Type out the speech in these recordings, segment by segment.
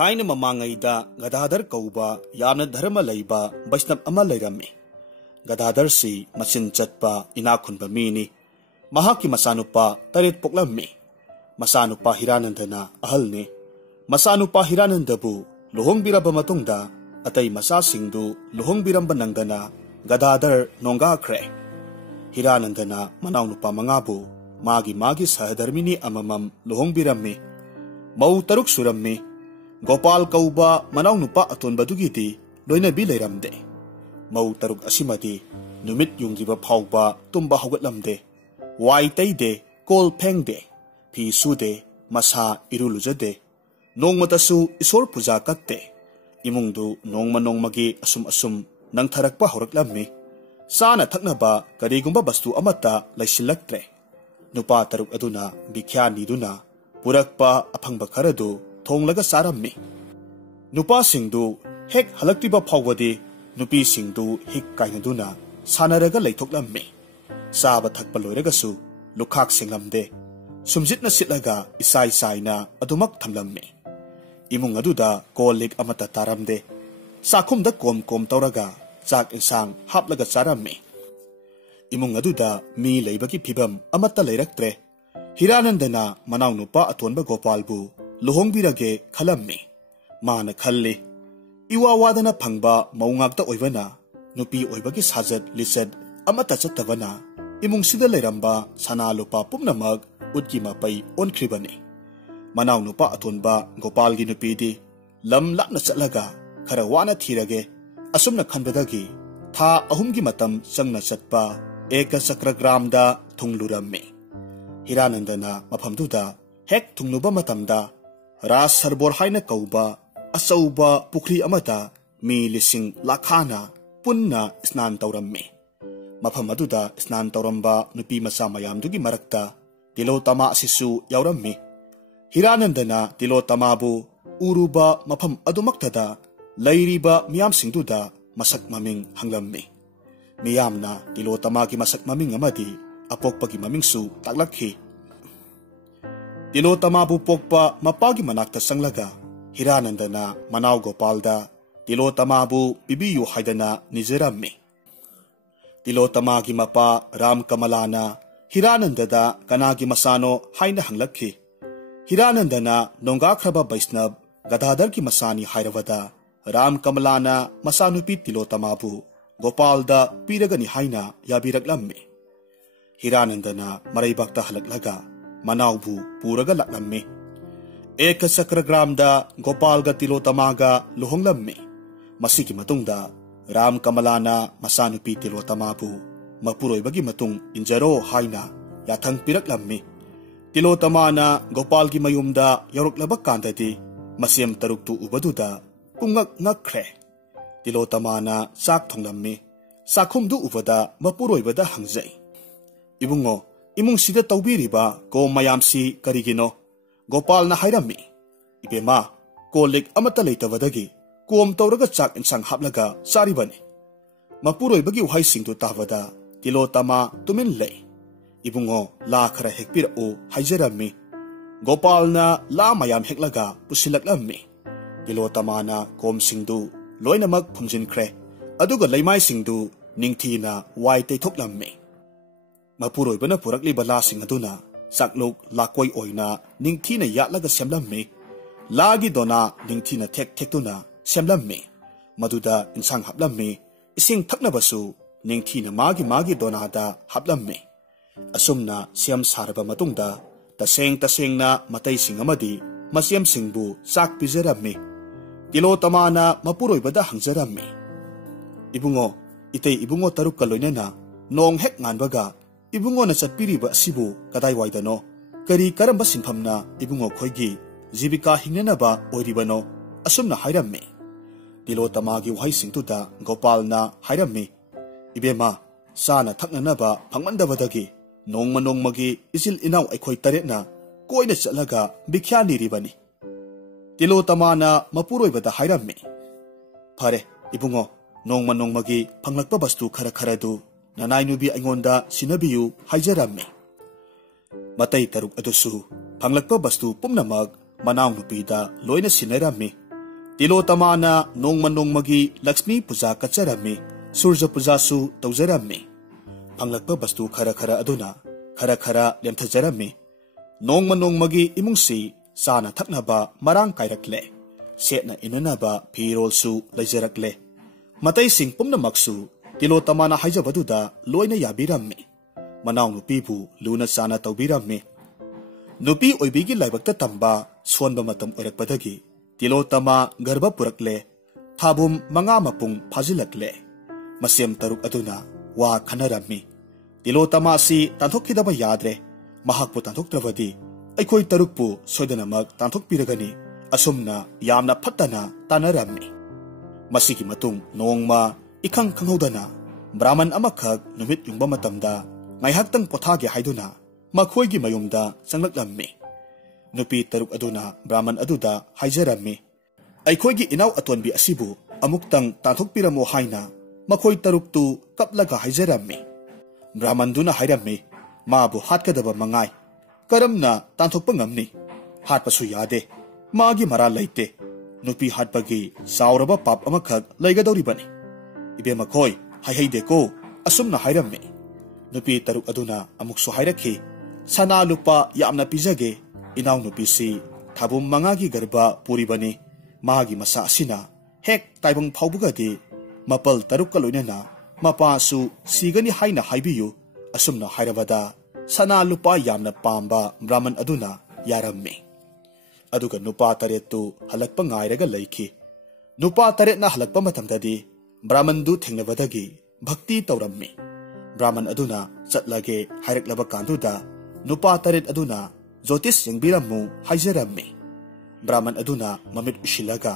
थाइन ममांगैदा गदाधर कौबा यामना धर्म लैबा वैष्णव अमा लैरम्मी। गदाधर सी मचिन चटपा इनाखुनबा मीनी। महाकी मसानुपा तरेत पोक्लम्मी। मसानुपा हिरानंदना अहलने। मसानुपा हिरानंदबु लुहोंगबिरबा मतुंगदा अतै मसासिंगदु लुहोंगबिरंबा नंगदना गदाधर नोंगाख्रे। हिरानंदना मनाउनुपा मंगाबु मागी मागी सहधर्मिनी अममम लुहोंगबिरम्मी। मऊ तरुक सुरम्मी। गोपाल कौबा मनाउनुपा अतोनबदुगिदी लोइनबी लैरमदे। मऊ तरुक असिमदी नुमित युंगिबा फाउबा तुम्बा हौगतलमदे। वाई तैदे कोल फेंगदे फी सुदे मसा इरुलुजदे। नोंगमतसु ईश्वर पूजा कत्ते। इमुंगदु नोंगमा नोंगमगी असुम असुम नंगथरकपा हौरकलम्मी। साना थकनबा करिगुंबा वस्तु अमत्ता लैसिल्लक्त्रे। नुपा तरुक अदुना बिख्या नीदुना पुरकपा अफंगबा खरदु थोंगलगा सारम्मी। नुपा सिंगदु हेक हलक्तिबा फाउबदे नुपी सिंगदु हिक काइनदुना सानरगा लैथोकलम्मी। साबा थकपा लोइरगसु लुखाक सिंगलमदे। सुमजितना सिटलगा इसाई साइना अदुमक थमलम्मी। इमुंग अदुदा कोलिक अमता तारमदे। साखुमदा कोम कोम तौरगा चाक इंसांग हापलगा चारम्मी। इमुंग अदुदा मी लैबगी फिबम अमता लैरक्त्रे। हिरानंदना मनाउनुपा अतोनबा गोपालबु लुहोंगबिरगे खलम्मी। माना खल्ली इवा वादना फंगबा मौंगाक्ता ओइबना नुपी ओइबगी साजत लिचत अमता चत्तबना इमुंगसिदा लैरंबा सना लुपा पुमनमग उतकी मपै ओनख्रिबनी। मनाउनुपा अतोनबा गोपालगी नुपीदी लम लापना चटलगा खरा वाना थीरगे असुमना खनबदगी था अहुमगी मतम चंगना चटपा एक चक्रग्रामदा थुंगलुरम्मी। हिरानंदना मफमदुदा हेक थुंगनुबा मतमदा राज सरबोर हाइना कौबा अचौबा पुखरी अमदा मी लिसिंग लाखाना पुन्ना स्नान तौरम्मी। मफम अदुदा स्नान तौरम्बा नुपी मचा मयामदुगी मरक्ता तिलोत्तमा असिसु यावरम्मी। हिरानंदना तिलोत्तमाबु उरुबा मफम अदुमक्तदा लैरिबा मियामसिंगदुदा मसक ममिंग हंगलम्मी। मियामना तिलोत्तमागी मसक ममिंग अमदी अपोक्पगी ममिंगसु ताकलक्खी। तिलोत्तमाबु पोक्पा मपागी मनाक्ता संगलगा हिरानंदना मनाव गोपालदा तिलोत्तमाबु पिबियु हाइदना निजरम्मी। तिलोत्तमागी मपा राम कमलाना हिरानंददा कनागी मसानो हाइना हंगलक्खी। हिरानंदना नोंगाख्रबा वैष्णव गदाधर की मसानी हाइरवदा राम कमलाना मसानुपी तिलोत्तमाबु गोपालदा पीरगनी हाइना याबिरकलम्मी। हिरानंदना मरैबाक्ता हलकलगा मनावबु पूरगा लक्लम्मी। एक चक्रग्रामदा गोपालगा तिलोत्तमागा लुहोंगलम्मी। मसिगी मतुंगदा राम कमलाना मसानुपी तिलोत्तमाबु मपुरोइबगी मतुंग इंजरो हाइना याथंग पिरकलम्मी। तिलोत्तमाना गोपालगी मयुमदा यौरकलबा कांददी मसियम तरुक्तु उबदुदा पुंगक ngakkhre। तिलोत्तमाना चाक थोंगलम्मी। साखुमदु उबदा मपुरोइबदा हंगजै इबुंगो इमुंगसिदा तौबीरिबा को मयामसी करिगिनो। गोपालना हाइरम्मी इबेमा कोलिक अमता लैतबदगी कोम तौरगा चाक इंसांग हापलगा चारिबनी। मपुरोइबगी उहाइसिंगदु ताबदा तिलोत्तमा तुमिन लै। इबुंगो ला खरा हेकपिरओ हाइजरम्मी। गोपालना ला मयाम हेकलगा पुसिलकलम्मी। तिलोत्तमाना कोमसिंगदु लोइनमक फुमजिनख्रे अदुगा लैमाइसिंगदु निंगथीना वाइ तैथोकलम्मी। मपुरोइबना पुरकलिबा लासिंग अदुना चाकलुक लाकोइ ओइना निंगथीना यातलगा सेमलम्मी। लागी दोना निंगथीना थेक थेक्तुना सेमलम्मी। मदुदा इंसांग हापलम्मी। इसिंग थक्नबसु निंगथीना मागी मागी दोनादा हापलम्मी। असुमना सेम सारबा मतुंगदा तसेंग तसेंगना मतैसिंग अमदी मसियमसिंगबु चाक पिजरम्मी। तिलोत्तमाना मपुरोइबदा हंगजरम्मी इबुंगो इतै इबुंगो तरुक्का लोइनना नोंग हेक nganbaga इबुंगोना चटपिरिबा असिबु कदाय वाइदनो करी करंबा सिनफमना इबुंगो खोइगी जीविका हिंगनबा ओइरिबनो असुमना हाइरम्मी। तिलोत्तमागी वहाइसिंगतुदा गोपालना हाइरम्मी इबेमा साना थक्ननबा फंगमंदबदगी नोंगमा नोंगमगी इसिल इनाव अखोइ तरेना कोइना चलगा बिख्या निरिबनी। तिलोत्तमाना मपुरोइबदा हाइरम्मी फरे इबुंगो नोंगमा नोंगमगी फंगलक्पा वस्तु खरा खरादु ननाइनुबी अइंगोंदा सिनबियु हाइजरम्मी। मतै तरुक अदुसु फंगलक्पा वस्तु पुमनमग मनाव नुपीदा लोइना सिनरम्मी। तिलोत्तमाना नोंगमा नोंगमगी लक्ष्मी पूजा कच्चरम्मी सूर्य पूजासु तौजरम्मी फंगलक्पा वस्तु खरा खरा अदुना खरा खरा लेमथजरम्मी नोंगमा नोंगमगी इमुंगसी चाना थक्नबा मरांग कायरक्ले सेटना इनुनबा फिरोलसु लैजरक्ले मतैसिंग पुम्नमक्सु तिलोत्तमाना हाइजबदुदा लोइना याबिरम्मी मनाव नुपीबु लूना चाना तौबिरम्मी नुपी ओइबिगी लाइबक्ता तंबा सोनबा मतम ओइरकपदगी तिलोत्तमा गर्भ पुरक्ले थाबुम मंगा मपुंग फाजिलक्ले मसेम तरुक अदुना वा खनरम्मी तिलोत्तमा सी तांथोक्खिदबा याद्रे महाकपु तांथोक्त्रबदी अखोई तरुकपु सोदनमक तांथोक्पिरगनी असुमना यामना फत्तना तानरम्मी मसिगी मतुंग नोंगमा इखंग खंगौदना ब्राह्मण अमखक नुमित युंबा मतमदा ngaihakhtang pothaage haiduna makhoigi mayumda changlaklammi nupi taruk aduna brahman aduda haijarammi aikhoigi inaw atonbi asibu amuktang tanthokpiramo haina makhoi taruk tu kaplaga haijarammi brahman duna hairammi mabu hatkadaba mangai karamna tanthokpa ngamni hatpasu yade magi mara laite nupi hatpagi sauraba pap amakhak laigadori bani ibe makhoi haihaide ko asumna hairammi nupi taruk aduna amuksu hairaki sana lupa yamna pijage inaw nupi si thabum mangagi garba puribani magi masa asina hek taibang phawbugadi mapal taruk kaloinana mapa su sigani haina haibiyu asumna hairabada sana lupa yamna pamba brahman aduna yarammi aduga nupa taretu halakpa ngairaga laiki nupa taret na halakpa matamdadi brahman du thengnabadagi bhakti taurammi brahman aduna chatlage haireklaba kanduda nupa taret aduna jotis yengbiramu haijarammi brahman aduna mamit ushilaga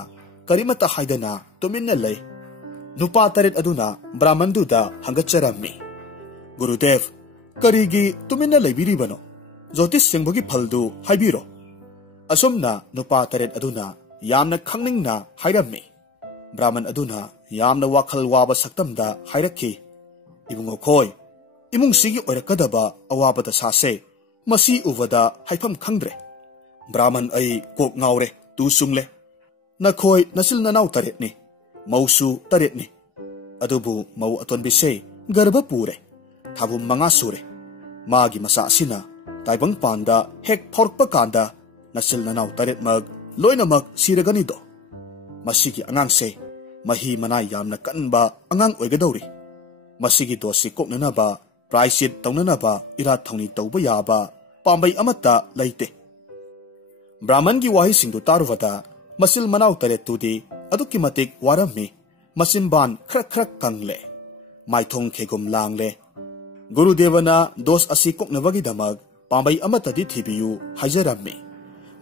karimata haidana tuminna lay nupa taret aduna brahman duda hangacharammi gurudev karigi tuminna laybiribano jotis yengbagi phaldu haibiro asumna nupa taret aduna yamna khangningna hairammi brahman aduna yamna wakhal waba saktamda hairakhi ibungo khoi imung sigi oirakadaba awabada sase masi uvada haifam khangdre brahman ai kok ngaure tu sumle nakhoi nasil nanaw taret ni mausu taret ni adubu mau aton bise garba pure thabum manga sure magi masa sina taibang panda hek phorpa kanda nasil nanaw taret mag loina mag siragani do masigi angang se mahi manai yamna kanba angang oigadori masigi dosi koknanaba priceit taunanaba ira thongni tauba yaba pambai amata laite brahman gi wahi singdu taruvada masil manaw tare tudi aduki matik warammi masimban khrak khrak kangle maithong khegum langle gurudevana dos asi koknabagi damag pambai amata di thibiyu hajarammi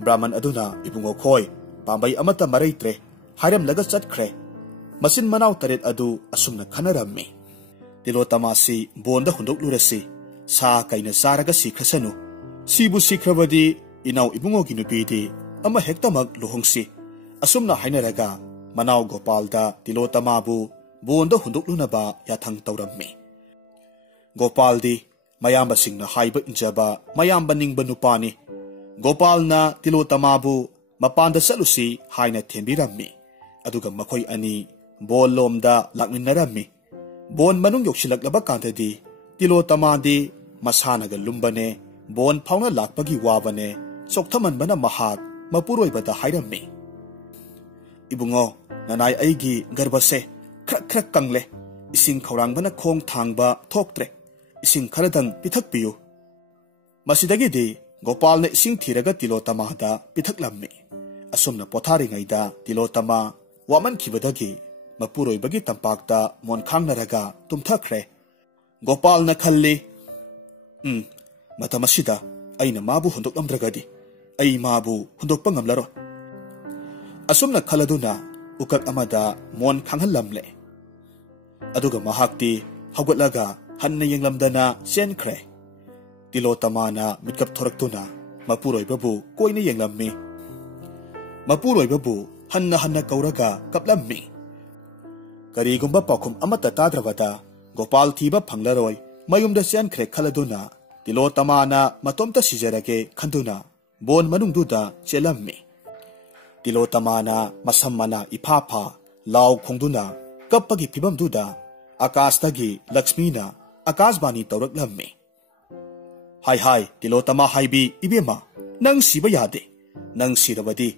brahman aduna ibungo khoi pambai amata maraitre hairam laga chatkre masin manaw taret adu asumna khanarammi Tilottama सी बोंदा हुंदोक्लुरसी सा काइना सारागा सिख्रसनु सिबु सिख्रबदी इनाव इबुंगोगी नुपीदी अमा हेक्तमक लुहोंगसी असुमना हाइनरगा मनाव गोपालदा तिलोत्तमाबु बोंदा हुंदोक्लुनबा याथंग तौरम्मी गोपालदी मयाम्बा सिंगना हाइबा इंजबा मयाम्बा निंगबा नुपानी गोपालना तिलोत्तमाबु मपांदा चलुसी हाइना थेंबिरम्मी अदुगा मखोय अनि बोल लोमदा लाकमिनरम्मी बोन मनुंग योक्सिलक्लबा कांददी तिलोत्तमादी मसानागा लुम्बने बोन फाउना लाकपगी वाबने चोक्थमनबना महाक मपुरोइबदा हाइरम्मी इबुंगो ननाय आइगी गर्भसे खरक खरक कंगले इसिंग खौरांगबना खोंग थांगबा थोक्त्रे इसिंग खरदंग पिथकपियु मसिदगिदी गोपालने इसिंग थीरगा तिलोत्तमादा पिथकलम्मी असुमना पोथारिङैदा तिलोत्तमा वामन खिबदगी मपुरोइबगी तंपाकता मोनखांगनरगा तुमथखरे गोपालना खल्ली मतमसिदा अइना माबु हुंदोकलमद्रगदी अइ माबु हुंदोकपा ngamlaro asumna khaladuna ukak amada mon khanghallamle aduga mahakti hawgatlaga hanna yenglamdana senkhre तिलोत्तमाना मिtkap thoraktuna mapuroibabu koina yenglammi mapuroibabu hanna hanna kauraga kaplammi karigumba pakhum amata tadrabata gopal thiba phanglaroi mayumda senkhre khaladuna तिलोत्तमाना matomta sijarage khanduna bon manungduda chelammi Tilotamana masam mana ipapa law khongduna kappagi phibamduda akastagi Lakshmina akasbani tawraklammi. Hai Tilotama haibi ibema nang siba yade nang sirabadi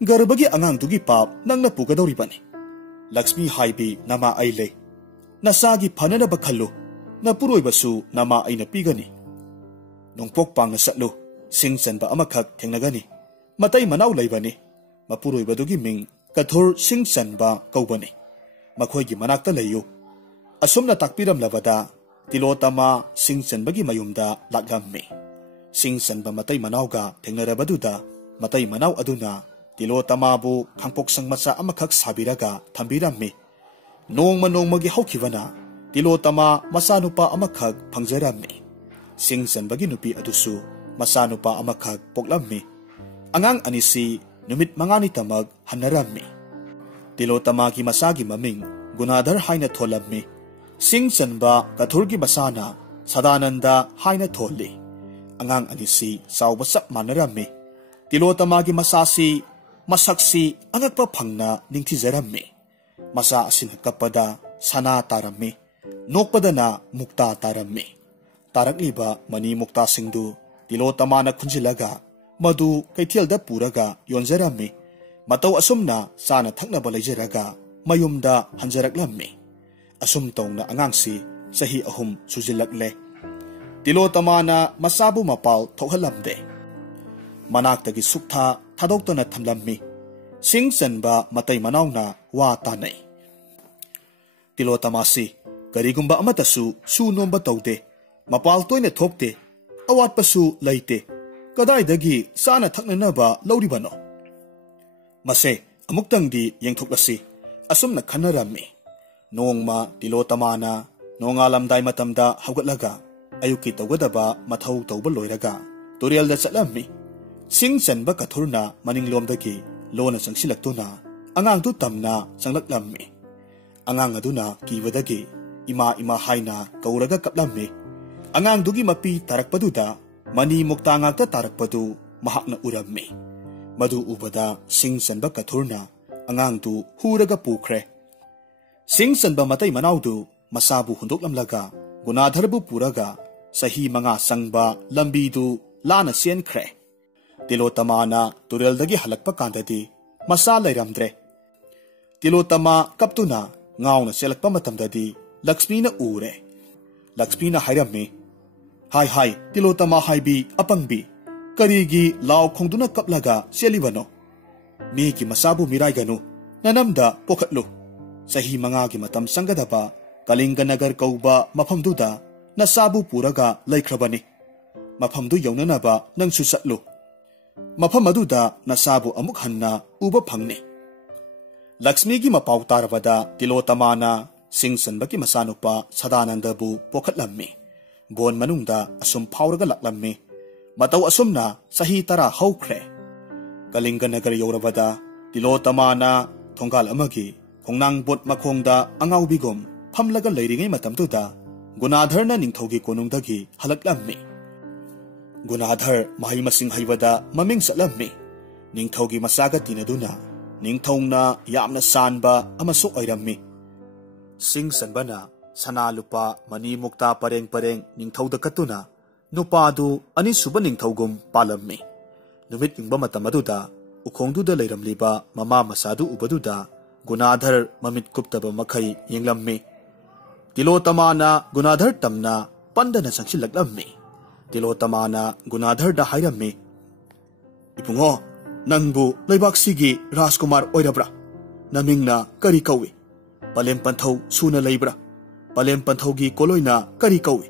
garbagi angang dugi pap nang napugadoribani. Lakshmi haibi nama aile nasagi phanana bakhallu napuroi basu nama aina pigani. Nongpok pang nasatlu singchanba amakhak thengnagani matai manau leibani mapuroi badugi ming Kathur Singchanba kaubani makhoigi manakta leyu asumna takpiram labada Tilotama Singchanbagi mayumda laklammi. Singchanba matai manauga thengnarabaduda matai manau aduna Tilotama bu khangpoksang macha amakhak sabiraga thambirammi. Nongmagi haukhibana Tilotama masanupa amakhak phangjarammi. Singchanbagi nupi adusu masanupa amakhak poklammi. Angang anisi numit mangani tamag hanarammi. Tilotamagi masagi maming Gunadhar haina tholammi. Singchanba Kathurgi masana Sadananda haina tholi. Angang anisi sauba sap manarammi. Tilotamagi masasi masaksi angakpa phangna ningthijarammi. Masa asin kapada sana tarammi. Nokpadana mukta tarammi. Tarakliba mani mukta singdu Tilotamana khunjilaga madu kaithialda puraga yonjarammi. Matau asumna sana thaknaba leijaraga mayumda hanjaraklammi. Asum tongna angangsi sahi ahum sujilakle. Tilotamana masabu mapal thokhalamde. Manaktagi sukha thadoktona thamlammi. Singchanba matai manauna wa tanai. Tilotamasi karigumba amatasu su nomba taude. Mapal toina thokte awatpasu leite. Kadaidagi sana thaknanaba lauribano. Mase amuktangdi yengthoklasi asumna khanarammi. Nongma Tilotamana nongalamdai matamda haugatlaga ayuki tawgadaba mathau tawba loiraga turialda chatlammi. Singchanba Kathurna maninglomdagi lona changsilaktuna angangdu tamna changlaklammi. Angang aduna kibadagi ima haina kauraga kaplammi. Angangdugi mapi tarakpaduda mani mukta ngakta tarakpadu mahakna urammi. Madu ubada Singchanba Kathurna angangdu huraga pukre. Singchanba matai manaudu masabu hundoklamlaga Gunadharbu puraga sahi manga sangba lambidu lana senkre. Tilotamana tureldagi halakpa kandadi masa lairamdre. Tilotama kaptuna ngauna selakpa matamdadi Lakshmina ure. Lakshmina hairammi. Hai Tilotama haibi apangbi karigi law khongduna kaplaga selibano. Miki masabu miraiganu nanamda pokatlu. Sahi mangagi matam sangadaba Kalinga Nagar kauba mafamduda nasabu puraga laikrabani. Mafamdu yaunanaba nang susatlu. Mafamaduda nasabu amuk hanna uba phangni. Lakshmigi mapau tarabada Tilotamana Singchanbagi masanupa Sadanandabu pokatlammi. Bon manungda asum phauraga laklammi. Matau asumna sahi tara haukre. Kalinga Nagar yaurabada Tilotamana thonggal amagi khongnang bot makhongda angaubigom phamlaga leiringai matamduda Gunadharna ningthogi konungdagi halaklammi. Gunadhar mahai masing haibada maming satlammi. Ningthogi masaga tinaduna ningthongna yamna sanba amasuk airammi. Singchanbana sana lupa mani mukta pareng ningthauda katuna nupadu ani suba ningthogum palammi. Numit ingba matamaduda ukhongduda leiramliba mama masadu ubaduda Gunadhar mamit kuptaba makai yenglammi. Tilotamana Gunadhar tamna pandana sangsilaklammi. Tilotamana Gunadhar da hairammi. Ipungo nangbu leibaksigi Rajkumar oirabra. Namingna kari kawi. Palem panthau suna leibra. Palem panthaugi koloina kari kawi.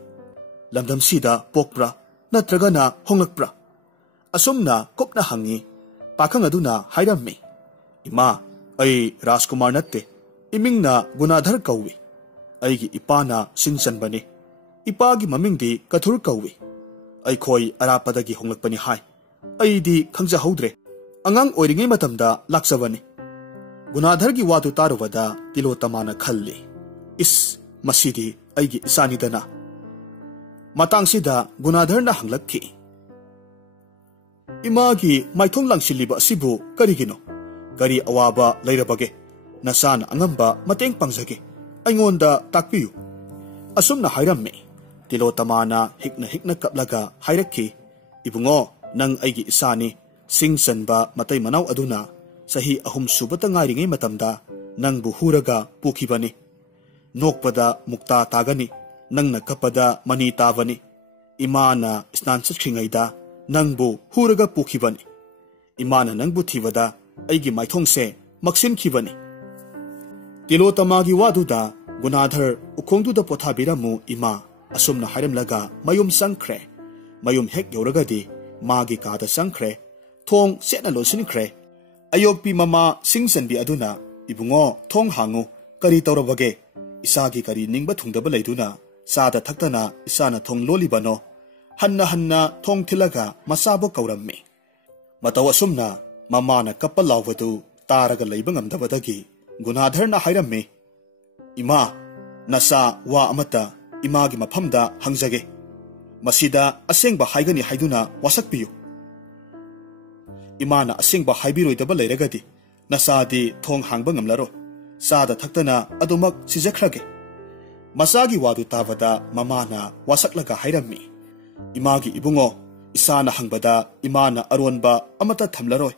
Lamdam sida pokbra natragana honglakbra. Asumna kopna hangi pakhang aduna hairammi. Ima ay Rajkumar natte imingna Gunadhar kawi. Aygi ipana Singchanbani. Ipagi mamingdi Kathur kawi. Ay khoi arapadagi honglakpani hai. Ay di khangja haudre. Angang oiringai matamda laksabani. Gunadhargi wadu tarubada Tilotamana khalli. Is masidi aygi isanidana. Matangsida Gunadharna hanglakki. Imagi maithong langsiliba asibu karigino. Kari awaba lairabage, nasana angamba mateng pangjage, aingonda takpiyu. Asumna hairammi, Tilotamana hikna kaplaga hairaki, Ibungo nang aigi isani, singsanba matay manaw aduna, sahi ahum subata ngairingay matamda, nang buhuraga pukibani. Nokpada mukta tagani, nang nagkapada mani tavani. Imana isnansatringayda, nang bu huraga pukibani. Imana nang buthivada, aigi maithongse maksin kibani. Tilotamagi waduda, Gunadhar ukongduda pothabiramu ima, asumna hairamlaga mayum sangkre. Mayum hek yoragadi, magi kada sangkre, thong setna lonsinkre. Ayokpi mama singsanbi aduna, Ibungo thong hangu, kari taurabage, isagi kari ningba thungdaba layduna, sada thaktana isana thong lolibano, hanna thong thilaga masabo kaurammi. Mataw asumna, mamana kappa lawadu, taraga layba ngamdabadagi, Gunadharna hairammi. Ima, nasa wa amata, imagi maphamda hangjage. Masida asengba haigani haiduna wasakpiyu. Imana asengba haibiroidaba lairagadi, nasadi thong hangba ngamlaro, sada thaktana adumak sijakhrage. Masagi wadu tabada mamana wasaklaga hairammi. Imagi ibungo, isana hangbada imana aronba amata thamlaroi.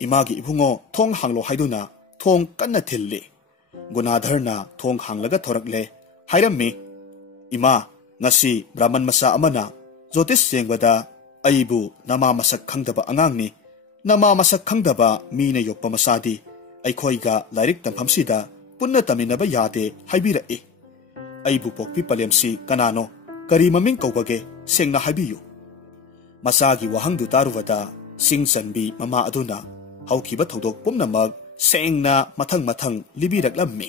Imagi ibungo thong hanglo haiduna, thong kanna thilli. Gunadharna thong hanglaga thorakle, hairammi. Ima, ngasi Brahman masa amana, Jotis sengbada, aibu nama masak khangdaba angangni, nama masak khangdaba mina yokpa masadi, aikhoiga lairik tamhamsida, punna taminaba yade haibirai. Aibu pokpi palemsi kanano, kari maming kaubage, sengna haibiyu. Masagi wahangdu taruvada, singsanbi mama aduna, haukiba thodok pumnamag, sengna mathang libiraklammi.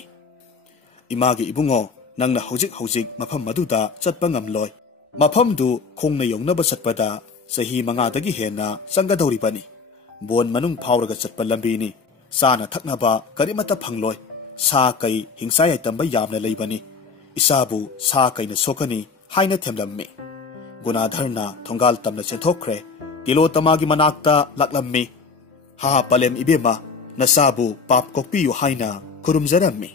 Imagi ibungo, nangna hojik mafam maduda chatpa ngamloi. Mafamdu khongna yongnaba chatpada sahi mangadagi hena changadoribani. Bon manung phawraga chatpa lambini. Sana thaknaba karimata phangloi. Sa kai hingsayai tamba yamna leibani. Isabu sa kaina sokani haina themlammi. Gunadharna thongal tamna chenthokre. Tilotamagi manakta laklammi. Ha palem ibema nasabu pap kokpiyu haina kurumjarammi.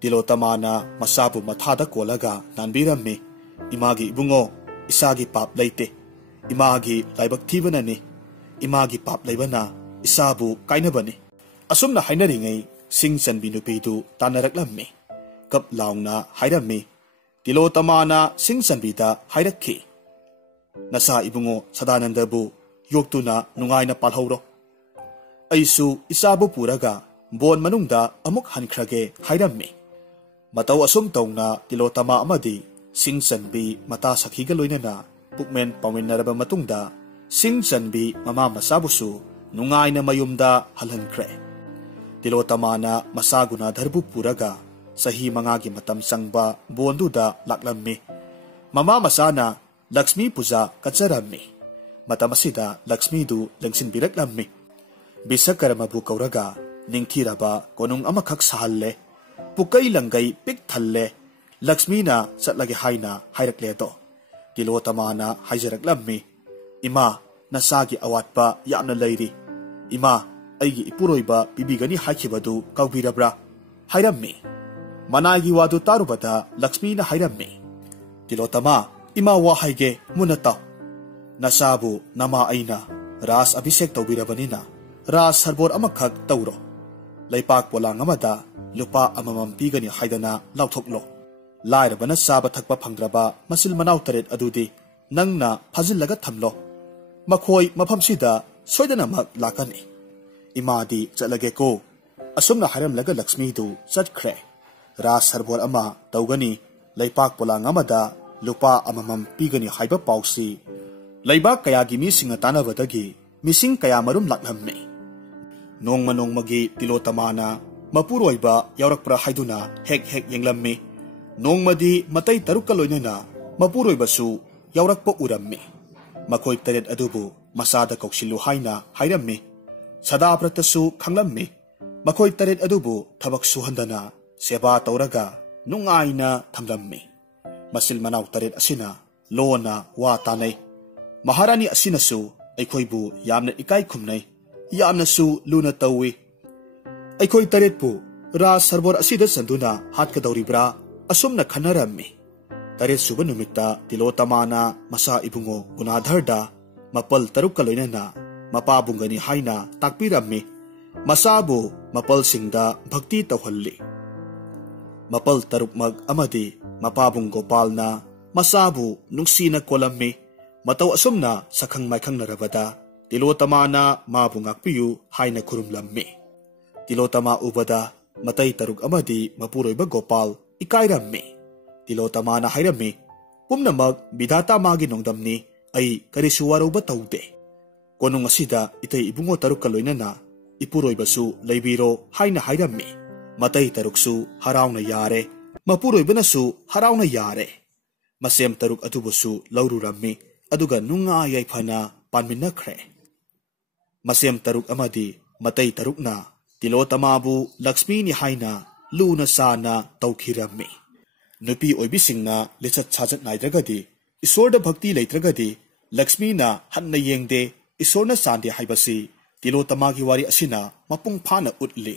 Tilotamana masabu mathada kolaga nanbirammi. Imagi ibungo, isagi pap laite. Imagi laibak thibanani. Imagi pap laibana, isabu kainabani. Asumna hainaringay, singsanbi nupidu tanaraklammi. Kap laungna hairammi. Tilotamana singsanbida hairakki. Nasa ibungo sadanandabu, yoktuna nungayna palhauro. Aisu isabu puraga, bon manungda amuk hankrage hairammi. Mataw asum tauna Tilotama amadi singsanbi mata sakhiga loinana pukmen pawinaraba matungda singsanbi mama masabusu nungayna mayumda halhankre. Tilotamana masaguna dharbu puraga sahi mangagi matam sangba bonduda laklammi. Mama masana Lakshmi puja katsarammi. Matamasida Lakshmi du langsin biraklammi. Bisakaramabu kauraga ningthiraba konung amakak sahalle. Pukai langgay pik thalle, Lakshmi na satlagi haina hairakle to. Tilotamana haijaraklammi. Ima, nasagi awatpa yamna layri. Ima, aigi ipuroiba bibigani haikibadu kaubirabra. Hairammi. Managi wadu tarubada Lakshmi na hairammi. Tilotama, ima wahaige munata. Nasabu nama aina, ras abhisek taubirabanina, ras harbor amakag tauro. Laipak polang amada, lupa amamam pigani haidana lauthoklo. Lairabana saba thakpa phangraba masil manaw taret adudi nangna phajillaga thamlo. Makhoi maphamsida soidana mak lakani. Imadi chatlage ko. Asumna hairamlaga Lakshmi du chatkre. Ras harbor ama taugani laipak polang amada lupa amamam pigani haiba pausi. Laibak kayagi mising tanabadagi mising kaya marum lakhamni. Nongmagi Tilotamana mapuroiba yaurakpra haiduna hek yenglammi. Nongmadi matay tarukka loinana mapuroibasu yaurakpa urammi. Makoy taret adubu masada kauksilu haina hairammi. Sadapratasu khanglammi. Makoy taret adubu thabak suhandana seba tauraga nungayna thamlammi. Masil manaw taret asina lona wa tanay. Maharani asinasu aykoybu yamna ikay kumnay. Yamnasu luna tawi. ꯑꯩꯈꯣꯏ ꯇꯔꯦꯠꯄꯨ ꯔꯥꯖ ꯁꯔꯣꯕꯔ ꯑꯁꯤꯗ ꯆꯟꯗꯨꯅ ꯍꯥꯠꯀꯗꯧꯔꯤꯕ꯭ꯔꯥ ꯑꯁꯨꯝꯅ ꯈꯟꯅꯔꯝꯃꯤ꯫ ꯇꯔꯦꯠ ꯁꯨꯕ ꯅꯨꯃꯤꯠꯇ ꯇꯤꯂꯣꯇꯃꯥꯅ ꯃꯆꯥ ꯏꯕꯨꯡꯉꯣ ꯒꯨꯅꯥꯙꯔꯗ ꯃꯄꯜ ꯇꯔꯨꯛꯀ ꯂꯣꯏꯅꯅ ꯃꯄꯥꯕꯨꯡꯒꯅꯤ ꯍꯥꯏꯅ ꯇꯥꯛꯄꯤꯔꯝꯃꯤ꯫ ꯃꯆꯥꯕꯨ ꯃꯄꯜꯁꯤꯡꯗ ꯚꯛꯇꯤ ꯇꯧꯍꯜꯂꯤ꯫ ꯃꯄꯜ ꯇꯔꯨꯛꯃꯛ ꯑꯃꯗꯤ ꯃꯄꯥꯕꯨꯡ ꯒꯣꯄꯥꯜꯅ ꯃꯆꯥꯕꯨ ꯅꯨꯡꯁꯤꯅ ꯀꯣꯜꯂꯝꯃꯤ꯫ ꯃꯇꯧ ꯑꯁꯨꯝꯅ ꯁꯛꯈꯪ ꯃꯥꯏꯈꯪꯅꯔꯕꯗ ꯇꯤꯂꯣꯇꯃꯥꯅ ꯃꯥꯕꯨ ꯉꯥꯛꯄꯤꯌꯨ ꯍꯥꯏꯅ ꯈꯨꯔꯨꯝꯂꯝꯃꯤ꯫ ꯇꯤꯂꯣꯇꯃꯥ ꯎꯕꯗ ꯃꯇꯩ ꯇꯔꯨꯛ ꯑꯃꯗꯤ ꯃꯄꯨꯔꯣꯏꯕ ꯒꯣꯄꯥꯜ ꯏꯀꯥꯏꯔꯝꯃꯤ꯫ ꯇꯤꯂꯣꯇꯃꯥꯅ ꯍꯥꯏꯔꯝꯃꯤ, ꯄꯨꯝꯅꯃꯛ ꯕꯤꯙꯥꯇꯥ ꯃꯥꯒꯤ ꯅꯣꯡꯗꯝꯅꯤ, ꯑꯩ ꯀꯔꯤꯁꯨ ꯋꯥꯔꯧꯕ ꯇꯧꯗꯦ꯫ ꯀꯣꯅꯨꯡ ꯑꯁꯤꯗ ꯏꯇꯩ ꯏꯕꯨꯡꯉꯣ ꯇꯔꯨꯛꯀ ꯂꯣꯏꯅꯅ ꯏꯄꯨꯔꯣꯏꯕꯁꯨ ꯂꯩꯕꯤꯔꯣ ꯍꯥꯏꯅ ꯍꯥꯏꯔꯝꯃꯤ꯫ ꯃꯇꯩ ꯇꯔꯨꯛꯁꯨ ꯍꯔꯥꯎꯅ ꯌꯥꯔꯦ, ꯃꯄꯨꯔꯣꯏꯕꯅꯁꯨ ꯍꯔꯥꯎꯅ ꯌꯥꯔꯦ꯫ ꯃꯁꯦꯝ ꯇꯔꯨꯛ ꯑꯗꯨꯕꯨꯁꯨ ꯂꯧꯔꯨꯔꯝꯃꯤ, ꯑꯗꯨꯒ ꯅꯨꯡꯉꯥꯏ ꯌꯥꯏꯐꯅ ꯄꯥꯟꯃꯤꯟꯅꯈ꯭ꯔꯦ꯫ ꯃꯁꯦꯝ ꯇꯔꯨꯛ ꯑꯃꯗꯤ ꯃꯇꯩ ꯇꯔꯨꯛꯅ ꯇꯤꯂꯣꯇꯃꯥꯕꯨ ꯂꯛꯁꯃꯤꯅꯤ ꯍꯥꯏꯅ ꯂꯨꯅ ꯆꯥꯅ ꯇꯧꯈꯤꯔꯝꯃꯤ꯫ ꯅꯨꯄꯤ ꯑꯣꯏꯕꯤꯁꯤꯡꯅ ꯂꯤꯆꯠ ꯁꯥꯖꯠ ꯅꯥꯏꯗ꯭ꯔꯒꯗꯤ, ꯏꯁꯣꯔꯗ ꯚꯛꯇꯤ ꯂꯩꯇ꯭ꯔꯒꯗꯤ ꯂꯛꯁꯃꯤꯅ ꯍꯟꯅ ꯌꯦꯡꯗꯦ, ꯏꯁꯣꯔꯅ ꯆꯥꯟꯗꯦ ꯍꯥꯏꯕꯁꯤ ꯇꯤꯂꯣꯇꯃꯥꯒꯤ ꯋꯥꯔꯤ ꯑꯁꯤꯅ ꯃꯄꯨꯡ ꯐꯥꯅ ꯎꯠꯂꯤ꯫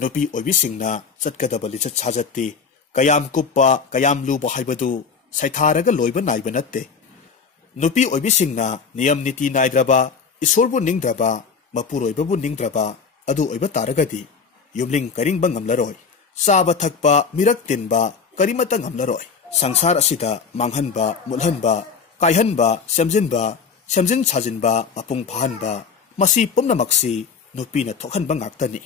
ꯅꯨꯄꯤ ꯑꯣꯏꯕꯤꯁꯤꯡꯅ ꯆꯠꯀꯗꯕ ꯂꯤꯆꯠ ꯁꯥꯖꯠꯇꯤ ꯀꯌꯥꯝ ꯀꯨꯞꯄ ꯀꯌꯥꯝ ꯂꯨꯕ ꯍꯥꯏꯕꯗꯨ ꯁꯩꯊꯥꯔꯒ ꯂꯣꯏꯕ ꯅꯥꯏꯕ ꯅꯠꯇꯦ꯫ ꯅꯨꯄꯤ ꯑꯣꯏꯕꯤꯁꯤꯡꯅ ꯅꯤꯌꯝ ꯅꯤꯇꯤ ꯅꯥꯏꯗ꯭ꯔꯕ, ꯏꯁꯣꯔꯕꯨ ꯅꯤꯡꯗ꯭ꯔꯕ, ꯃꯄꯨꯔꯣꯏꯕꯕꯨ ꯅꯤꯡꯗ꯭ꯔꯕ ꯑꯗꯨ ꯑꯣꯏꯕ ꯇꯥꯔꯒꯗꯤ ꯌꯨꯝꯂꯤꯡ ꯀꯩꯔꯤꯡꯕ ꯉꯝꯂꯔꯣꯏ, ꯆꯥꯕ ꯊꯛꯄ ꯃꯤꯔꯛ ꯇꯤꯟꯕ ꯀꯔꯤꯃꯠꯇ ꯉꯝꯂꯔꯣꯏ꯫ ꯁꯪꯁꯥꯔ ꯑꯁꯤꯗ ꯃꯥꯡꯍꯟꯕ, ꯃꯨꯠꯍꯟꯕ, ꯀꯥꯏꯍꯟꯕ, ꯁꯦꯝꯖꯤꯟꯕ, ꯁꯦꯝꯖꯤꯟ ꯁꯥꯖꯤꯟꯕ, ꯃꯄꯨꯡ ꯐꯥꯍꯟꯕ, ꯃꯁꯤ ꯄꯨꯝꯅꯃꯛꯁꯤ ꯅꯨꯄꯤꯅ ꯊꯣꯛꯍꯟꯕ ꯉꯥꯛꯇꯅꯤ꯫